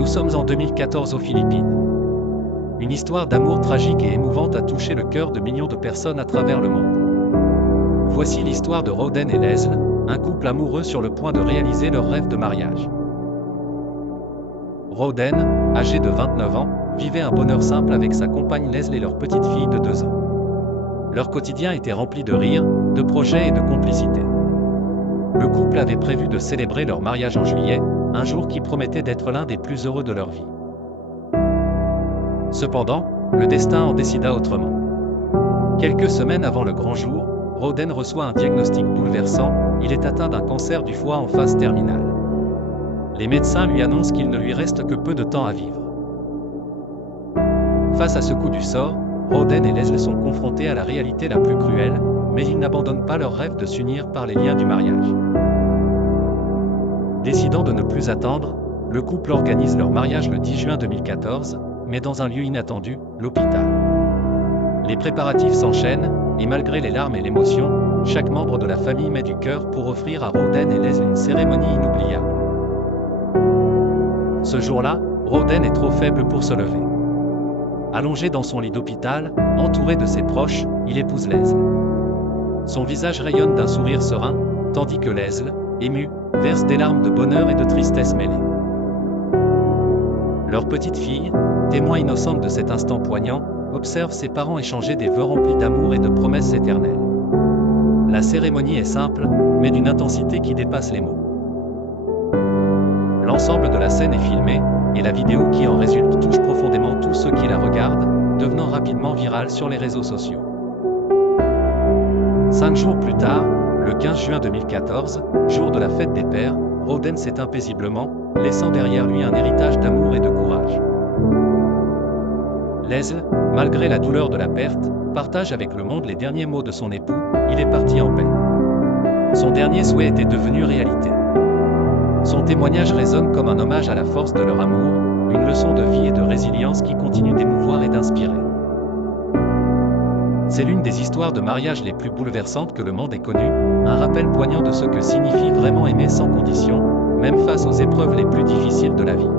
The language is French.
Nous sommes en 2014 aux Philippines. Une histoire d'amour tragique et émouvante a touché le cœur de millions de personnes à travers le monde. Voici l'histoire de Roden et Leslie, un couple amoureux sur le point de réaliser leur rêve de mariage. Roden, âgé de 29 ans, vivait un bonheur simple avec sa compagne Leslie et leur petite fille de 2 ans. Leur quotidien était rempli de rires, de projets et de complicité. Le couple avait prévu de célébrer leur mariage en juillet, un jour qui promettait d'être l'un des plus heureux de leur vie. Cependant, le destin en décida autrement. Quelques semaines avant le grand jour, Roden reçoit un diagnostic bouleversant, il est atteint d'un cancer du foie en phase terminale. Les médecins lui annoncent qu'il ne lui reste que peu de temps à vivre. Face à ce coup du sort, Roden et Leslie sont confrontés à la réalité la plus cruelle, mais ils n'abandonnent pas leur rêve de s'unir par les liens du mariage. Décidant de ne plus attendre, le couple organise leur mariage le 10 juin 2014, mais dans un lieu inattendu, l'hôpital. Les préparatifs s'enchaînent, et malgré les larmes et l'émotion, chaque membre de la famille met du cœur pour offrir à Roden et Leslie une cérémonie inoubliable. Ce jour-là, Roden est trop faible pour se lever. Allongé dans son lit d'hôpital, entouré de ses proches, il épouse Leslie. Son visage rayonne d'un sourire serein, tandis que Leslie, émue, verse des larmes de bonheur et de tristesse mêlées. Leur petite fille, témoin innocente de cet instant poignant, observe ses parents échanger des vœux remplis d'amour et de promesses éternelles. La cérémonie est simple, mais d'une intensité qui dépasse les mots. L'ensemble de la scène est filmé, et la vidéo qui en résulte touche profondément tous ceux qui la regardent, devenant rapidement virale sur les réseaux sociaux. 5 jours plus tard, le 15 juin 2014, jour de la fête des pères, Roden s'éteint paisiblement, laissant derrière lui un héritage d'amour et de courage. Leslie, malgré la douleur de la perte, partage avec le monde les derniers mots de son époux, il est parti en paix. Son dernier souhait était devenu réalité. Son témoignage résonne comme un hommage à la force de leur amour, une leçon de vie et de résilience qui continue d'émouvoir et d'inspirer. C'est l'une des histoires de mariage les plus bouleversantes que le monde ait connues, un rappel poignant de ce que signifie vraiment aimer sans condition, même face aux épreuves les plus difficiles de la vie.